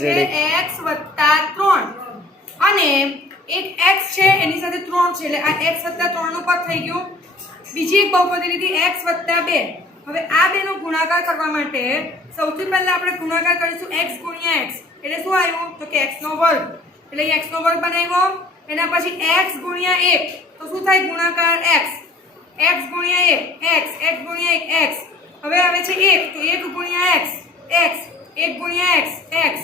છે x + 3 અને એક x છે એની સાથે 3 છે એટલે આ x + 3 નું પદ થઈ ગયું. બીજી એક બહુપદી લીધી x + 2. હવે આ બેનો ગુણાકાર કરવા માટે સૌથી પહેલા આપણે ગુણાકાર કરીશું x * x એટલે શું આવ્યું તો કે x નો વર્ગ એટલે x નો વર્ગ બનાવ્યો. એના પછી x * 1 તો શું થાય ગુણાકાર x x * 1 x x * 1 x. હવે આવે છે 1 તો 1 * x x 1 * x x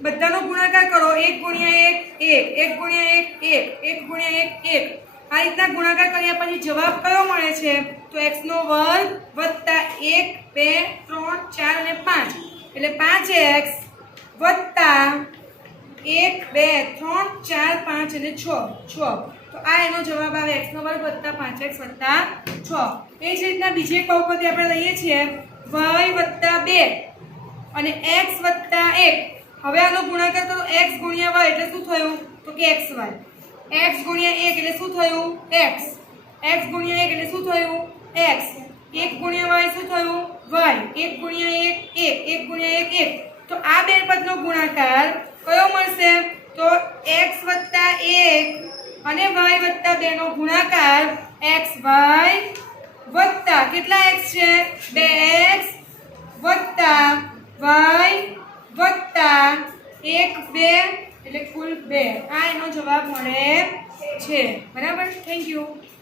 બધાનો ગુણાકાર કરો 1 * 1 1 1 * 1 1 1 * 1 1. આ રીતના ગુણાકાર કર્યા પછી જવાબ કયો મળે છે તો x નો વર્ગ વત્તા 1 2 3 4 અને 5 એટલે 5x વત્તા 1 2 3 4 5 અને 6 તો આ એનો જવાબ આવે x નો વર્ગ વત્તા 5x વત્તા 6. એ જ રીતના બીજી એક બહુપદી આપણે લઈએ છીએ y વત્તા 2 અને x વત્તા 1. હવે આનો ગુણાકાર કરો x ગુણ્યા y એટલે શું થયું તો કે xy x ગુણ્યા 1 એટલે શું થયું x x ગુણ્યા 1 એટલે શું થયું x 1 ગુણ્યા y શું થયું y 1 ગુણ્યા 1 1 1 ગુણ્યા 1 1. તો આ બે પદનો ગુણાકાર કયો મળશે તો x વત્તા 1 અને y વત્તા 2 નો ગુણાકાર xy વત્તા કેટલા x છે 2x વત્તા y વત્તા 1 2 એટલે કુલ 2. આ એનો જવાબ મળે છે. બરાબર થેન્ક યુ.